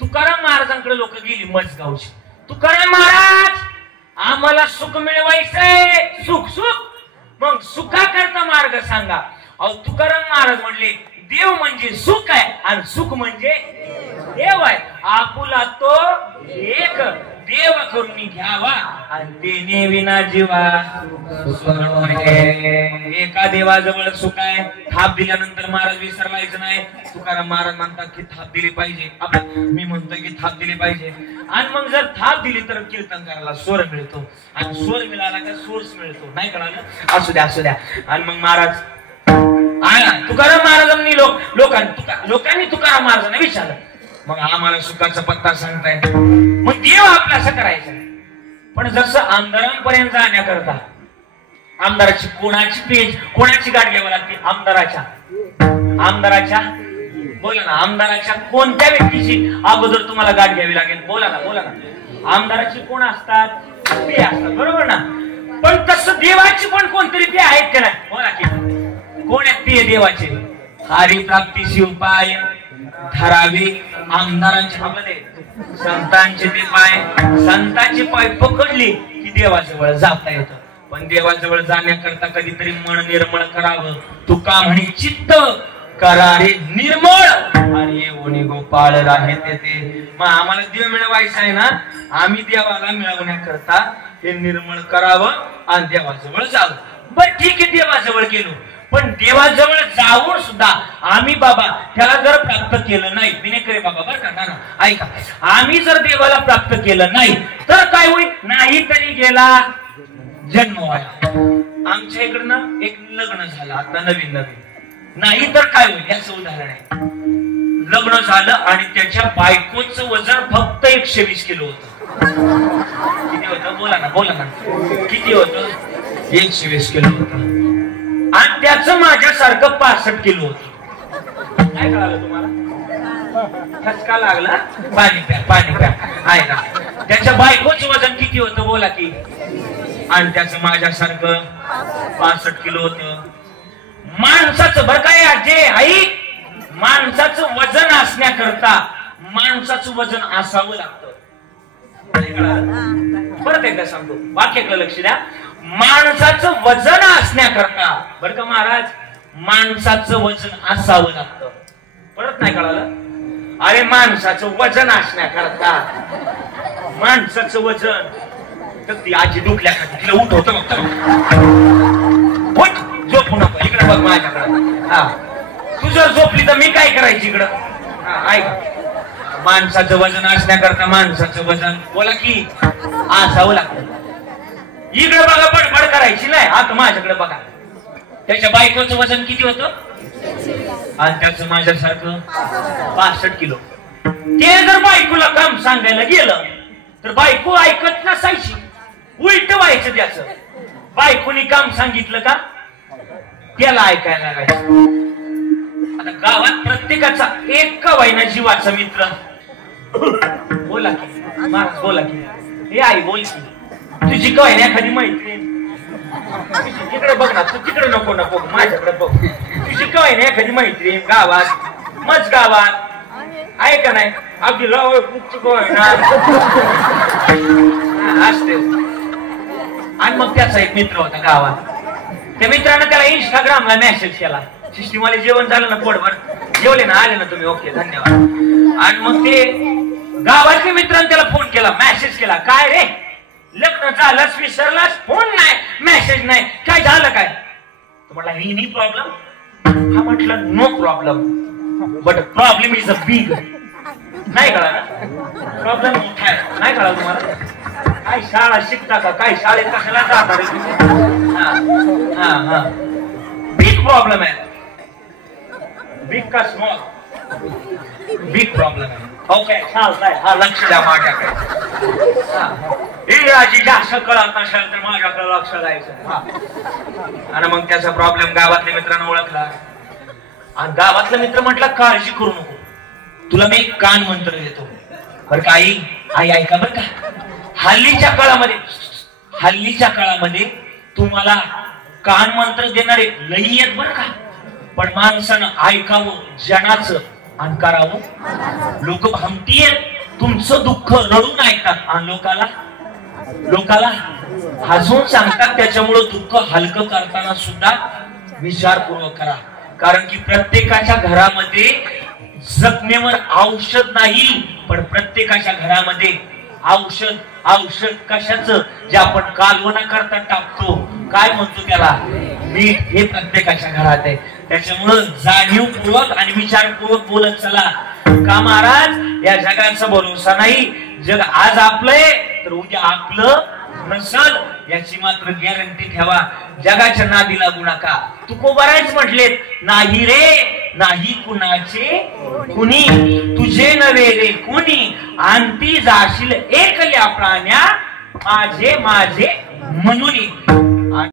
तुकाराम महाराजांकडे लोक गेली मजगावची. तुकाराम महाराज आम्हाला सुख मिळवायचंय, सुख सुख, मग सुखाकरता मार्ग सांगा. अहो तुकाराम महाराज म्हणले देव म्हणजे सुख आहे आणि सुख म्हणजे देव आहे. आपुला तो एक देव करून घ्यावा आणि देणे विना जीवा. एका देवाजवळ सुख आहे. थाप दिल्यानंतर महाराज विसरवायचं नाही. तुकाराम महाराज म्हणतात की थाप दिली पाहिजे. मी म्हणतोय की थाप दिली पाहिजे. आणि मग जर थाप दिली तर कीर्तनकाराला स्वर मिळतो आणि स्वर मिळाला का सोर्स मिळतो. नाही कळालं? असू द्या असू द्या. आणि मग महाराज तुकाराम महाराजांनी लोकांनी तुकाराम महाराजांना विचारलं, मग आम्हाला सुखाचा पत्ता सांगताय, मग देव आपला असं करायचं. पण जसं आमदारांपर्यंत जाण्याकरता आमदाराची कोणाची गाठ घ्यावी लागते? आमदाराच्या बोला ना, आमदाराच्या कोणत्या व्यक्तीची अगोदर तुम्हाला गाठ घ्यावी लागेल? बोला ना. आमदाराची कोण असतात? पे असतात, बरोबर ना. पण तसं देवाची पण कोणतरी पे आहेत का नाही? बोला की कोण आहेत पे देवाचे? हरिप्राप्तीशी उपाय ठरावे आमदारांच्या हामध्ये. संतांचे ते पाय, संतांचे पाय पकडले की देवाजवळ जाता येतं. पण देवाजवळ जाण्याकरता कधीतरी मन निर्मळ करावं. तुका म्हणे चित्त करारे निर्मळ आणि येऊन गोपाळ राहे ते. मग आम्हाला देव मिळवायचा आहे ना, आम्ही देवाला मिळवण्याकरता हे निर्मळ करावं आणि देवाजवळ जावं. बर ठीक आहे, देवाजवळ गेलो. पण देवाजवळ जाऊन सुद्धा आम्ही बाबा त्याला जर प्राप्त केलं नाही, विनेकरे बाबा बरं का ना, ऐका, आम्ही जर देवाला प्राप्त केलं नाही तर काय होईल? नाही तरी गेला जन्म व्हायला. आमच्या इकडनं एक लग्न झालं आता नवीन, नाही तर काय होईल याचं उदाहरण आहे. लग्न झालं आणि त्याच्या बायकोचं वजन फक्त 120 किलो होतं. किती होतं? बोला ना. किती होतं? 120 किलो होतं. आणि त्याचं माझ्यासारखं 65 किलो होतं. काय कळालं तुम्हाला? ठसका लागला? पाणी प्या. आहे ना. त्याच्या बायकोचं वजन किती होतं? बोला की. आणि त्याचं माझ्यासारखं 65 किलो होतं. माणसाचं बरं काय आजे आई, माणसाचं वजन असण्याकरता माणसाचं वजन असावं लागतं. परत एकदा सांगतो, वाक्याकडे लक्ष द्या. माणसाचं वजन असण्याकरता बरं का महाराज, माणसाचं वजन असावं लागतं. परत नाही कळालं? अरे माणसाचं वजन असण्याकरता, माणसाचं वजन तर ती आजी डुकल्या खाती तिला उठवतं बघ. झोपू नको, इकडे बघ माझ्याकडं. हा, तू जर झोपली तर मी काय करायची इकडं? ऐक, माणसाचं वजन असण्याकरता माणसाचं वजन बोला की असावं लागतं. इकडे बघा, बडबड करायची नाही. आता माझ्याकडे बघा. त्याच्या बायकोचं वजन किती होतं? आणि त्याचं माझ्यासारखं 65 किलो. ते जर बायकोला काम सांगायला गेलं तर बायको ऐकत नसायची, उलट व्हायचं त्याचं. बायकोनी काम सांगितलं का त्याला ऐकायला लागायचं. आता गावात प्रत्येकाचा एक का वाईना जीवाचा मित्र. बोला की महाराज, बोला की. हे आई बोल की, तुझी काय ना एखादी मैत्रीण, तिकडे बघ ना, तू तिकडे नको माझ्याकडे बघ. तुझी काय ना एखादी मैत्रीण गावात, मज गावात आहे का नाही? अगदी असते. आणि मग त्याचा एक मित्र होता गावात. त्या मित्रानं त्याला इंस्टाग्रामला मेसेज केला, सिस्टीमवाले जेवण झालं ना, पोटभर जेवले ना, आले ना तुम्ही, ओके धन्यवाद. आणि मग ते गावाच्या मित्रांनी त्याला फोन केला, मेसेज केला, काय रे लग्न झालंस विसरलास, फोन नाही मेसेज नाही, काय झालं काय? म्हटलं एनी प्रॉब्लेम? हा म्हटलं no problem, but problem is a big. नाही कळा ना? प्रॉब्लेम मोठा आहे. नाही कळा तुम्हाला? काय शाळा शिकता का? काय शाळेत कशाला जाता रे? बिग प्रॉब्लेम आहे. बिग का स्मॉल? बिग प्रॉब्लेम आहे. ओके चालतंय, हा लक्ष द्या माझ्याकडे. इंग्रजी जास्त कळत नसेल तर माझ्याकडे लक्ष द्यायचं. आणि मग त्याचा प्रॉब्लेम गावातल्या मित्रांना ओळखला. आणि गावातला मित्र म्हटला काळजी करू नको, तुला मी एक कान मंत्र देतो बरं का आई. आई ऐका बरं का, हल्लीच्या काळामध्ये तुम्हाला कान मंत्र देणारे लई आहेत बरं का. पण माणसानं ऐकावं, जनाचं आणि करावं लोक भामटी आहेत. तुमचं दुःख रडून ऐकतात आणि लोकाला हसून सांगतात. त्याच्यामुळे दुःख हलकं करताना सुद्धा विचारपूर्वक करा. कारण की प्रत्येकाच्या घरामध्ये जखमेवर औषध नाही, पण प्रत्येकाच्या घरामध्ये औषध कशाचं, जे आपण कालवणा करता टाकतो, काय म्हणतो त्याला, मीठ, हे प्रत्येकाच्या घरात आहे. त्याच्यामुळं जाणीवपूर्वक आणि विचारपूर्वक बोलत चला. का महाराज, या जगाचा भरोसा नाही. जग आज आपलंय तर उद्या आपलं नसल, याची मात्र गॅरंटी ठेवा. जगाच्या नादी लागू नका. तुकोबारायच म्हटलेत, नाही रे नाही कुणाचे कुणी, तुझे नव्हे रे कुणी, अंती जाशील एकल्या प्राण्या माझे माझे म्हणून.